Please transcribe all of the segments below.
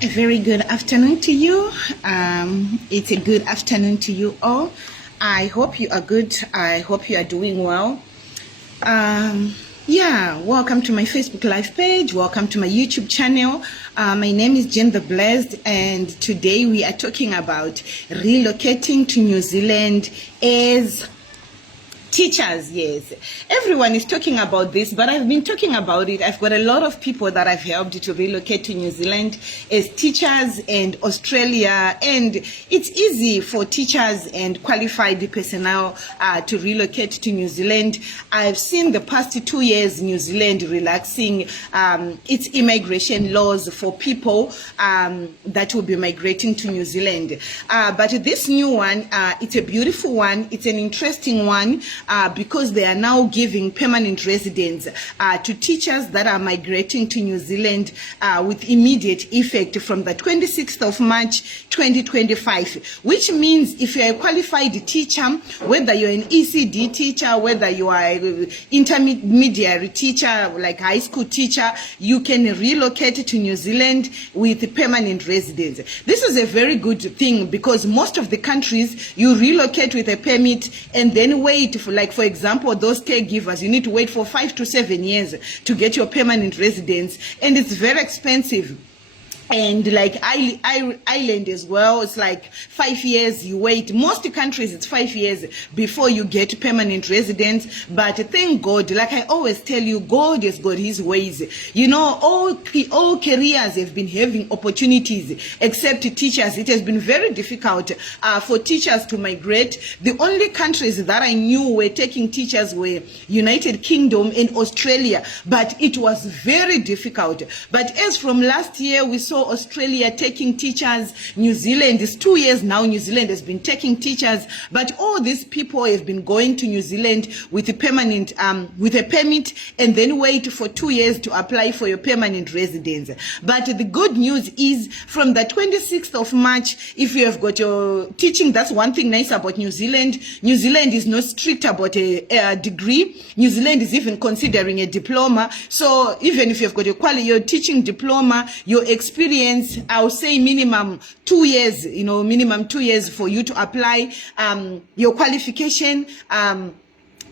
A very good afternoon to you. It's a good afternoon to you all. I hope you are good. I hope you are doing well. Welcome to my Facebook Live page. Welcome to my YouTube channel. My name is Jen the Blessed, and today we are talking about relocating to New Zealand as teachers. Yes, everyone is talking about this, but I've been talking about it. I've got a lot of people that I've helped to relocate to New Zealand as teachers and Australia, and it's easy for teachers and qualified personnel to relocate to New Zealand. I've seen the past 2 years New Zealand relaxing its immigration laws for people that will be migrating to New Zealand. But this new one, it's a beautiful one. It's an interesting one. Because they are now giving permanent residence to teachers that are migrating to New Zealand with immediate effect from the 26th of March 2025, which means if you're a qualified teacher, whether you're an ECD teacher, whether you are an intermediate teacher, like high school teacher, you can relocate to New Zealand with permanent residence. This is a very good thing because most of the countries, you relocate with a permit and then wait for example, those caregivers, you need to wait for 5 to 7 years to get your permanent residence, and it's very expensive. And like Ireland as well, it's like 5 years you wait. Most countries, it's 5 years before you get permanent residence. But thank God, like I always tell you, God has got his ways. You know, all careers have been having opportunities except teachers. It has been very difficult for teachers to migrate. The only countries that I knew were taking teachers were United Kingdom and Australia. But it was very difficult. But as from last year, we saw Australia taking teachers. New Zealand is 2 years now. New Zealand has been taking teachers, but all these people have been going to New Zealand with a permanent, with a permit, and then wait for 2 years to apply for your permanent residence. But the good news is from the 26th of March, if you have got your teaching, that's one thing nice about New Zealand. New Zealand is not strict about a degree. New Zealand is even considering a diploma. So even if you've got your teaching diploma, your experience, I'll say minimum 2 years, minimum 2 years for you to apply your qualification.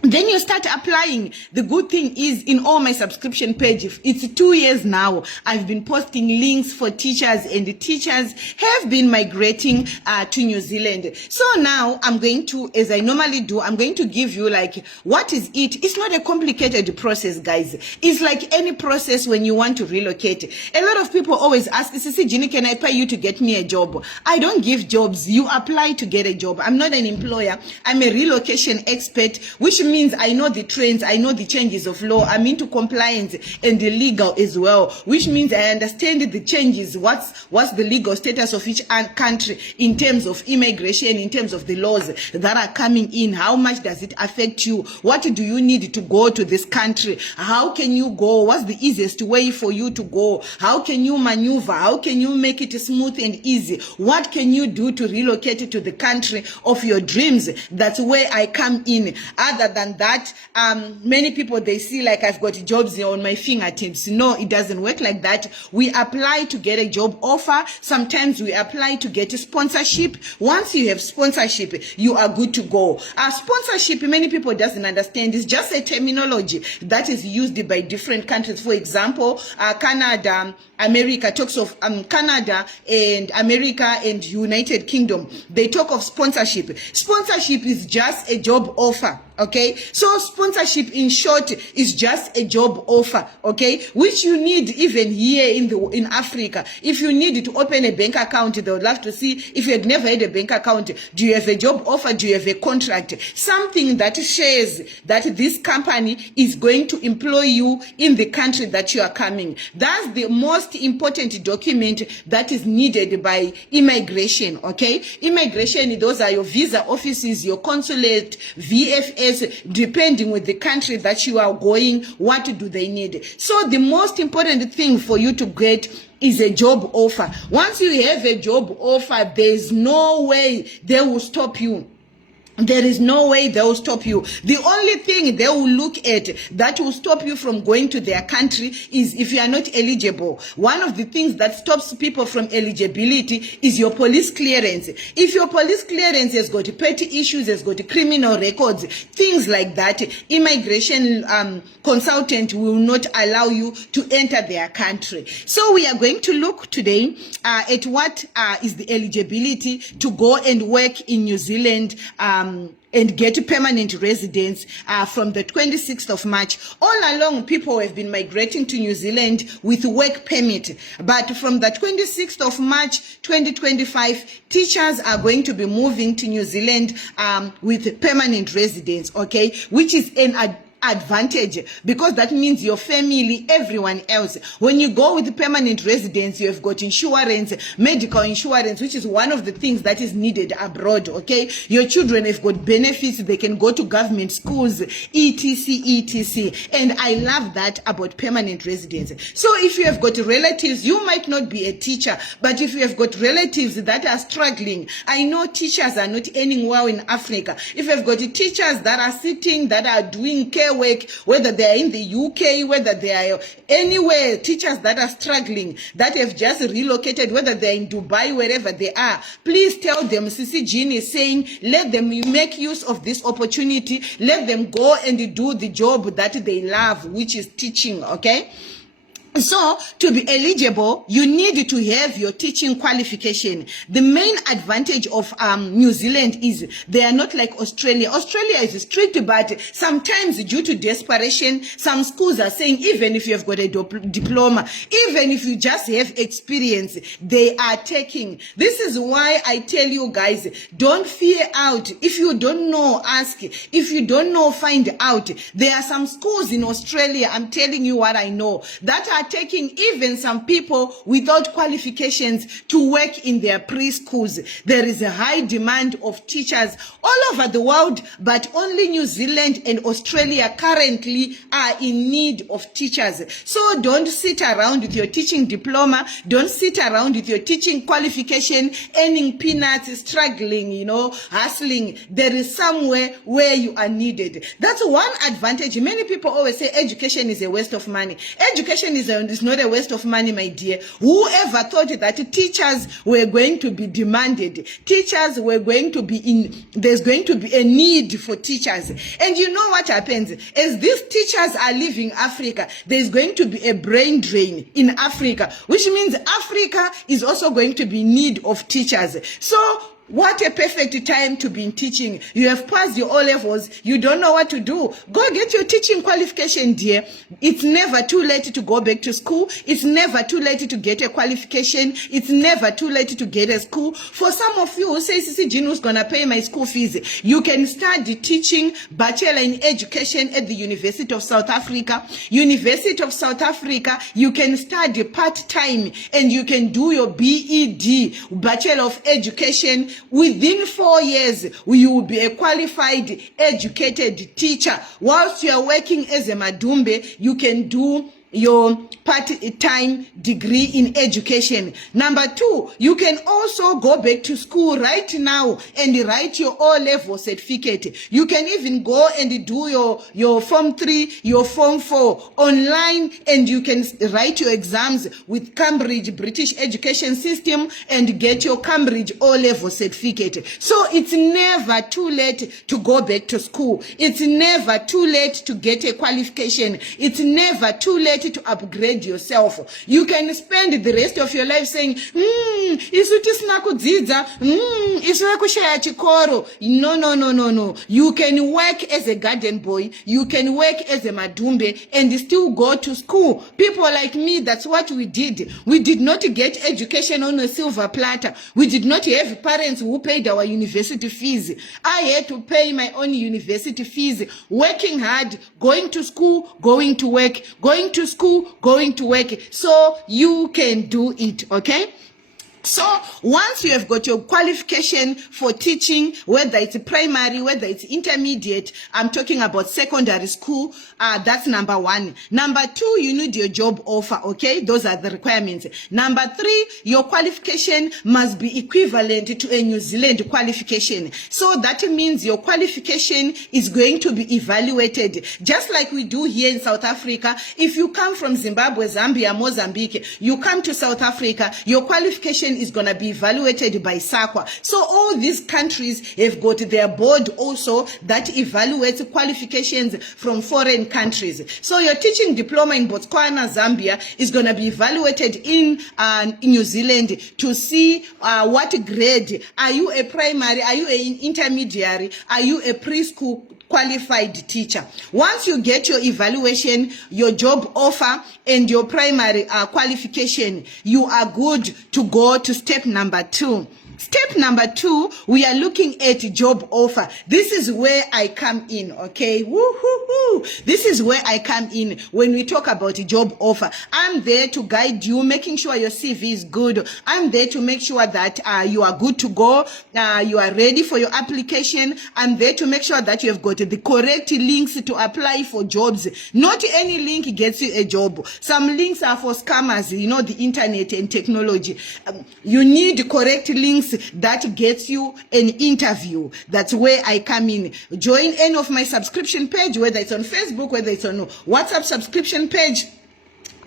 Then you start applying. The good thing is in all my subscription pages, it's 2 years now. I've been posting links for teachers, and the teachers have been migrating to New Zealand. So now I'm going to, as I normally do, I'm going to give you like, what is it? It's not a complicated process, guys. It's like any process when you want to relocate. A lot of people always ask, Sisi Ginny, can I pay you to get me a job? I don't give jobs. You apply to get a job. I'm not an employer. I'm a relocation expert, which means I know the trends, I know the changes of law, I'm into compliance and the legal as well, which means I understand the changes, what's the legal status of each country in terms of immigration, in terms of the laws that are coming in, how much does it affect you, what do you need to go to this country, how can you go, what's the easiest way for you to go, how can you maneuver, how can you make it smooth and easy, what can you do to relocate to the country of your dreams. That's where I come in. Other than that, many people, they see like I've got jobs on my fingertips. No, it doesn't work like that. We apply to get a job offer. Sometimes we apply to get a sponsorship. Once you have sponsorship, you are good to go. Sponsorship, many people doesn't understand. It's just a terminology that is used by different countries. For example, Canada, America talks of Canada and America and United Kingdom. They talk of sponsorship. Sponsorship is just a job offer. Okay, so sponsorship in short is just a job offer, okay, which you need even here in Africa. If you need to open a bank account, they would love to see if you had never had a bank account, do you have a job offer, do you have a contract, something that shares that this company is going to employ you in the country that you are coming. That's the most important document that is needed by immigration, okay. Immigration, those are your visa offices, your consulate, VFS, depending with the country that you are going, what do they need. So the most important thing for you to get is a job offer. Once you have a job offer, there's no way they will stop you. There is no way they will stop you. The only thing they will look at that will stop you from going to their country is if you are not eligible. One of the things that stops people from eligibility is your police clearance. If your police clearance has got petty issues, has got criminal records, things like that, immigration consultant will not allow you to enter their country. So we are going to look today at what is the eligibility to go and work in New Zealand and get permanent residence from the 26th of March. All along, people have been migrating to New Zealand with work permit. But from the 26th of March 2025, teachers are going to be moving to New Zealand with permanent residence, okay, which is an advantage, because that means your family, everyone else. When you go with permanent residence, you have got insurance, medical insurance, which is one of the things that is needed abroad, okay? Your children have got benefits, they can go to government schools, etc. And I love that about permanent residence. So if you have got relatives, you might not be a teacher, but if you have got relatives that are struggling, I know teachers are not earning well in Africa. If you have got teachers that are sitting, that are doing care work, whether they are in the UK, whether they are anywhere, teachers that are struggling, that have just relocated, whether they're in Dubai, wherever they are, please tell them, Sisi Jean is saying, let them make use of this opportunity, let them go and do the job that they love, which is teaching, okay? So, to be eligible, you need to have your teaching qualification. The main advantage of New Zealand is they are not like Australia. Australia is strict, but sometimes due to desperation, some schools are saying even if you have got a diploma, even if you just have experience, they are taking. This is why I tell you guys, don't fear out. If you don't know, ask. If you don't know, find out. There are some schools in Australia, I'm telling you what I know, that are taking even some people without qualifications to work in their preschools. There is a high demand of teachers all over the world, but only New Zealand and Australia currently are in need of teachers. So don't sit around with your teaching diploma, don't sit around with your teaching qualification, earning peanuts, struggling, you know, hustling. There is somewhere where you are needed. That's one advantage. Many people always say education is a waste of money. Education is not a waste of money, my dear. Whoever thought that teachers were going to be demanded, teachers were going to be there's going to be a need for teachers. And you know what happens? As these teachers are leaving Africa, there's going to be a brain drain in Africa, which means Africa is also going to be in need of teachers. So, what a perfect time to be in teaching. You have passed your O-levels. You don't know what to do. Go get your teaching qualification, dear. It's never too late to go back to school. It's never too late to get a qualification. It's never too late to get a school. For some of you who say, Sisi Jean was going to pay my school fees, you can study teaching Bachelor in Education at the University of South Africa. University of South Africa, you can study part-time and you can do your BEd, Bachelor of Education. Within 4 years, you will be a qualified, educated teacher. Whilst you are working as a madumbe, you can do your part-time degree in education. Number 2, you can also go back to school right now and write your O-level certificate. You can even go and do your Form 3, your Form 4 online, and you can write your exams with Cambridge British Education System and get your Cambridge O-level certificate. So it's never too late to go back to school. It's never too late to get a qualification. It's never too late to upgrade yourself. You can spend the rest of your life saying, isuti sina kudzidza, isina kushaya chikoro. No. You can work as a garden boy, you can work as a madumbe and still go to school. People like me, that's what we did. We did not get education on a silver platter. We did not have parents who paid our university fees. I had to pay my own university fees, working hard, going to school, going to work, going to school, going to work. So you can do it, okay? So once you have got your qualification for teaching, whether it's primary, whether it's intermediate, I'm talking about secondary school, that's number one. Number two, you need your job offer, okay? Those are the requirements. Number three, your qualification must be equivalent to a New Zealand qualification. So that means your qualification is going to be evaluated, just like we do here in South Africa. If you come from Zimbabwe, Zambia, Mozambique, you come to South Africa, your qualification is going to be evaluated by SAQA. So all these countries have got their board also that evaluates qualifications from foreign countries. So your teaching diploma in Botswana, Zambia is going to be evaluated in New Zealand to see what grade. Are you a primary? Are you an intermediary? Are you a preschool qualified teacher? Once you get your evaluation, your job offer, and your primary qualification, you are good to go to step number two. Step number two, we are looking at job offer. This is where I come in, okay? Woo-hoo-hoo. This is where I come in when we talk about job offer. I'm there to guide you, making sure your CV is good. I'm there to make sure that you are good to go. You are ready for your application. I'm there to make sure that you have got the correct links to apply for jobs. Not any link gets you a job. Some links are for scammers, you know, the internet and technology. You need correct links that gets you an interview. That's where I come in. Join any of my subscription page, whether it's on Facebook, whether it's on WhatsApp subscription page.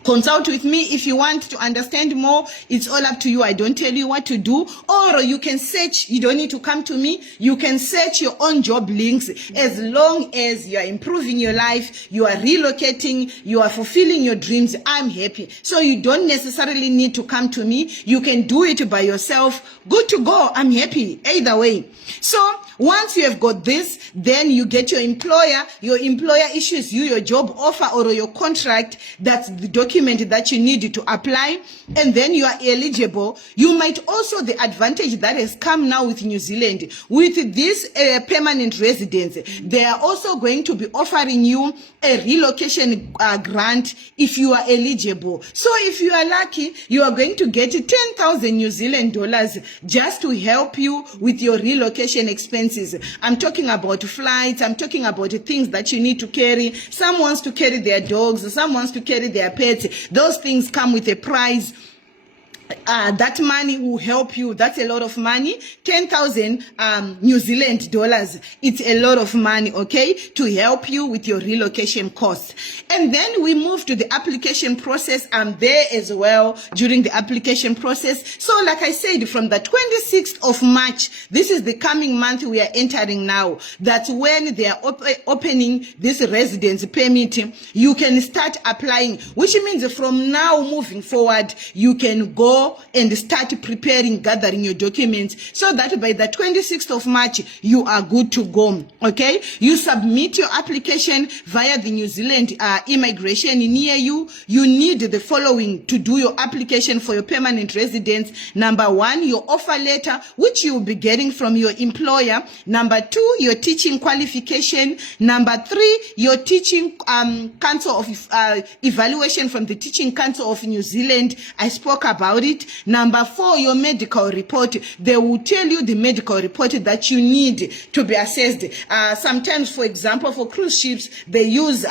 Consult with me if you want to understand more. It's all up to you. I don't tell you what to do. Or you can search. You don't need to come to me. You can search your own job links. As long as you are improving your life, you are relocating, you are fulfilling your dreams, I'm happy. So you don't necessarily need to come to me. You can do it by yourself. Good to go. I'm happy. Either way. So once you have got this, then you get your employer. Your employer issues you your job offer or your contract. That's the document that you need to apply, and then you are eligible. You might also, the advantage that has come now with New Zealand, with this permanent residence, they are also going to be offering you a relocation grant if you are eligible. So if you are lucky, you are going to get 10,000 New Zealand dollars just to help you with your relocation expenses. I'm talking about flights. I'm talking about things that you need to carry. Some wants to carry their dogs. Some wants to carry their pets. Those things come with a price. That money will help you. That's a lot of money. 10,000 New Zealand dollars. It's a lot of money, okay, to help you with your relocation costs. And then we move to the application process. I'm there as well during the application process. So like I said, from the 26th of March, this is the coming month we are entering now. That's when they are opening this residence permit. You can start applying, which means from now moving forward, you can go and start preparing, gathering your documents, so that by the 26th of March, you are good to go, okay? You submit your application via the New Zealand Immigration.You. You need the following to do your application for your permanent residence. Number one, your offer letter, which you will be getting from your employer. Number two, your teaching qualification. Number three, your teaching council of evaluation from the Teaching Council of New Zealand. I spoke about it. Number four, your medical report. They will tell you the medical report that you need to be assessed. Sometimes, for example, for cruise ships, they use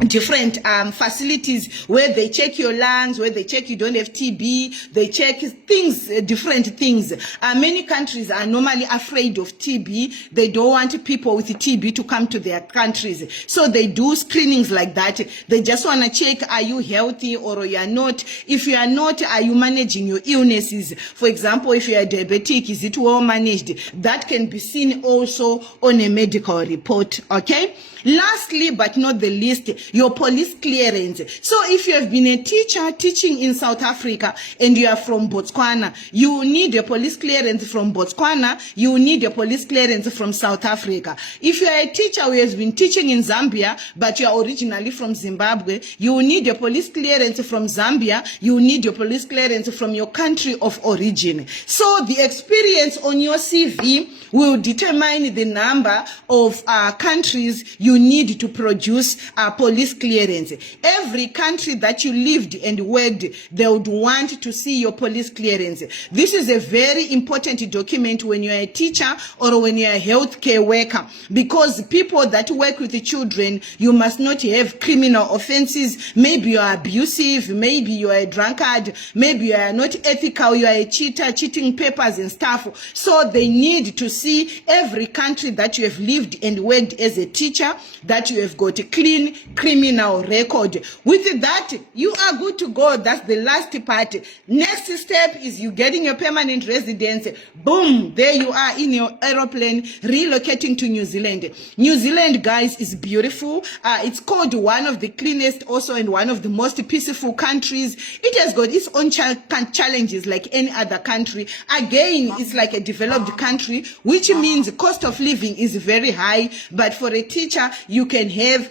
different facilities where they check your lungs, where they check you don't have TB, they check things, different things. Many countries are normally afraid of TB. They don't want people with TB to come to their countries. So they do screenings like that. They just want to check, are you healthy or you are not? If you are not, are you managing your illnesses? For example, if you are diabetic, is it well managed? That can be seen also on a medical report, okay? Lastly, but not the least, your police clearance. So if you have been a teacher teaching in South Africa and you are from Botswana, you need a police clearance from Botswana. You need a police clearance from South Africa. If you are a teacher who has been teaching in Zambia, but you are originally from Zimbabwe, you need a police clearance from Zambia. You need your police clearance from your country of origin. So the experience on your CV will determine the number of countries you need to produce a police clearance. Every country that you lived and worked, they would want to see your police clearance. This is a very important document when you are a teacher or when you are a healthcare worker, because people that work with the children, you must not have criminal offenses. Maybe you are abusive, maybe you are a drunkard, maybe you are not ethical, you are a cheater, cheating papers and stuff. So they need to see every country that you have lived and worked as a teacher, that you have got a clean criminal record. With that, you are good to go. That's the last part. Next step is you getting your permanent residence. Boom, there you are in your aeroplane relocating to New Zealand. New Zealand, guys, is beautiful. It's called one of the cleanest also and one of the most peaceful countries. It has got its own challenges like any other country. Again, it's like a developed country, which means the cost of living is very high, but for a teacher, you can have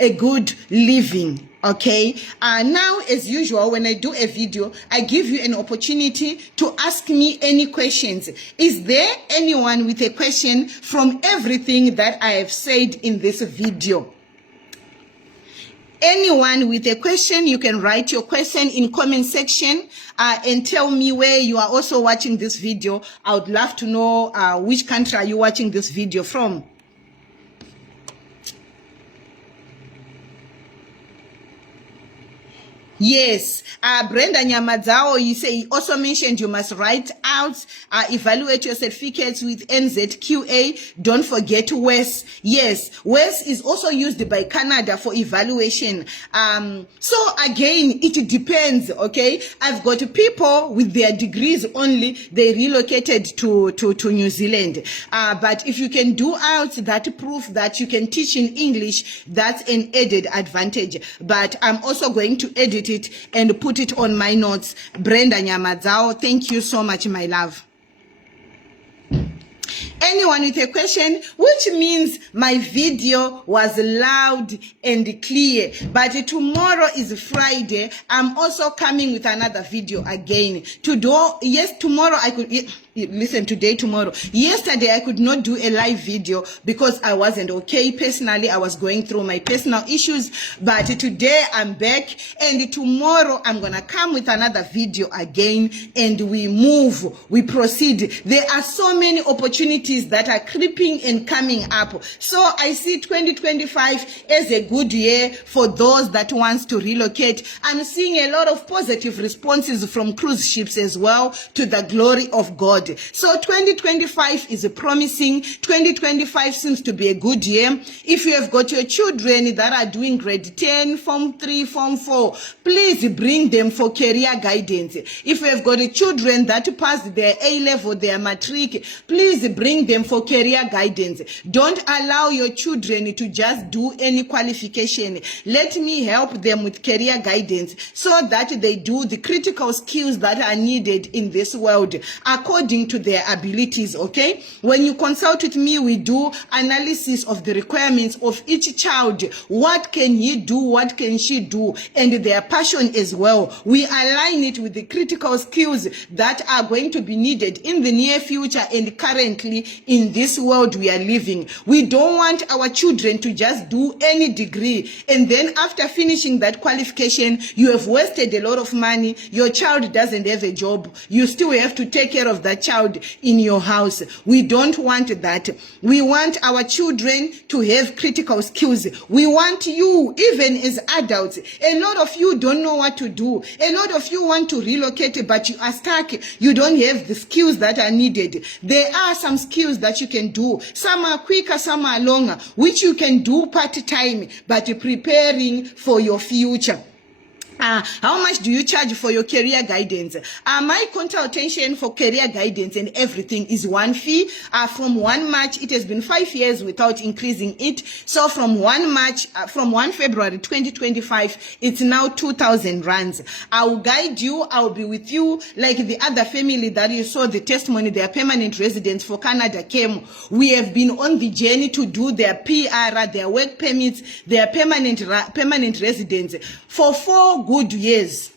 a good living. Okay, now as usual, when I do a video, I give you an opportunity to ask me any questions. Is there anyone with a question from everything that I have said in this video? Anyone with a question, you can write your question in comment section and tell me where you are also watching this video. I would love to know which country are you watching this video from. Yes, Brenda Nyamadzao, he also mentioned you must write out, evaluate your certificates with NZQA. Don't forget WES. Yes, WES is also used by Canada for evaluation. So again, it depends, okay? I've got people with their degrees only, they relocated to New Zealand. But if you can do out that proof that you can teach in English, that's an added advantage. But I'm also going to edit it and put it on my notes. Brenda Nyamadzao, thank you so much, my love. Anyone with a question, which means my video was loud and clear. But tomorrow is Friday. I'm also coming with another video again. Tomorrow I could... Listen, tomorrow. Yesterday, I could not do a live video because I wasn't okay. Personally, I was going through my personal issues. But today, I'm back. And tomorrow, I'm going to come with another video again. And we proceed. There are so many opportunities that are creeping and coming up. So I see 2025 as a good year for those that wants to relocate. I'm seeing a lot of positive responses from cruise ships as well, to the glory of God. So 2025 is promising. 2025 seems to be a good year. If you have got your children that are doing grade 10, Form 3, Form 4, please bring them for career guidance. If you have got children that passed their A-level, their matric, please bring them for career guidance. Don't allow your children to just do any qualification. Let me help them with career guidance so that they do the critical skills that are needed in this world according to their abilities, okay? When you consult with me, we do analysis of the requirements of each child. What can he do? What can she do? And their passion as well. We align it with the critical skills that are going to be needed in the near future and currently in this world we are living. We don't want our children to just do any degree and then after finishing that qualification, you have wasted a lot of money. Your child doesn't have a job. You still have to take care of that child in your house. We don't want that. We want our children to have critical skills. We want you, even as adults. A lot of you don't know what to do. A lot of you want to relocate, but you are stuck. You don't have the skills that are needed. There are some skills that you can do. Some are quicker, some are longer, which you can do part-time, but preparing for your future. How much do you charge for your career guidance? My consultation for career guidance and everything is one fee. From 1 March, it has been 5 years without increasing it. So from 1 February 2025, it's now 2,000 rands. I will guide you. I will be with you like the other family that you saw the testimony, their permanent residents for Canada came. We have been on the journey to do their PR, their work permits, their permanent residence for 4 good years.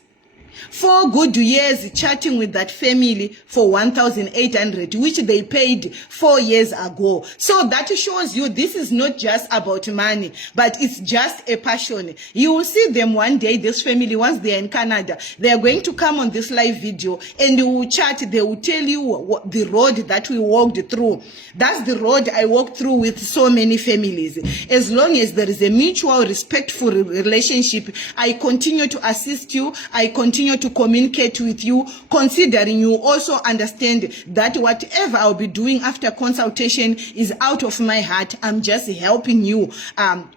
4 good years chatting with that family for 1,800, which they paid 4 years ago. So that shows you this is not just about money, but it's just a passion. You will see them one day, this family, once they're in Canada, they are going to come on this live video and you will chat. They will tell you the road that we walked through. That's the road I walked through with so many families. As long as there is a mutual, respectful relationship, I continue to assist you. I continue to communicate with you, considering you also understand that whatever I'll be doing after consultation is out of my heart. I'm just helping you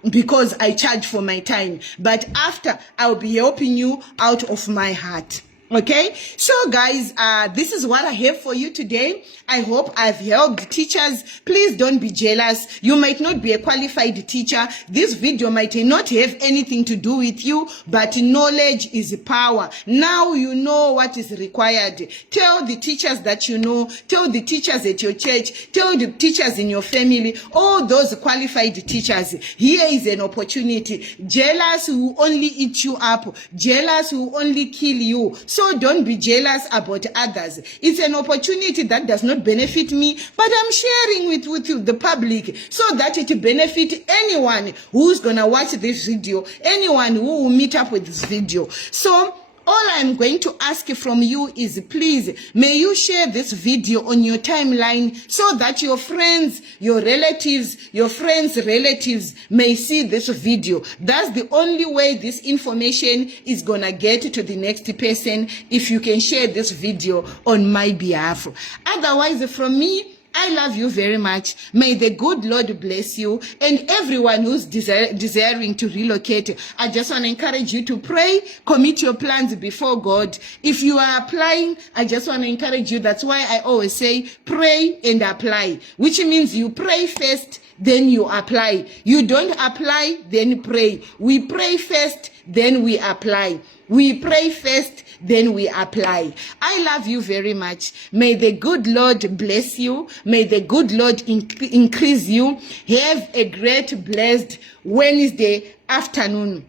because I charge for my time. But after, I'll be helping you out of my heart. Okay, so guys, this is what I have for you today. I hope I've helped teachers. Please don't be jealous. You might not be a qualified teacher. This video might not have anything to do with you, but knowledge is power. Now you know what is required. Tell the teachers that you know. Tell the teachers at your church. Tell the teachers in your family. All those qualified teachers. Here is an opportunity. Jealous will only eat you up. Jealous will only kill you. So don't be jealous about others. It's an opportunity that does not benefit me, but I'm sharing with you, the public, so that it benefit anyone who's gonna watch this video, anyone who will meet up with this video. So all I'm going to ask from you is, please, may you share this video on your timeline so that your friends, your relatives, your friends' relatives may see this video. That's the only way this information is going to get to the next person, if you can share this video on my behalf. Otherwise, from me, I love you very much. May the good Lord bless you, and everyone who's desiring to relocate. I just want to encourage you to pray, commit your plans before God. If you are applying, I just want to encourage you. That's why I always say pray and apply, which means you pray first, then you apply. You don't apply, then pray. We pray first, then we apply. We pray first, then we apply. I love you very much. May the good Lord bless you. May the good Lord increase you. Have a great, blessed Wednesday afternoon.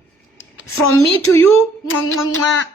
From me to you, mwah, mwah, mwah.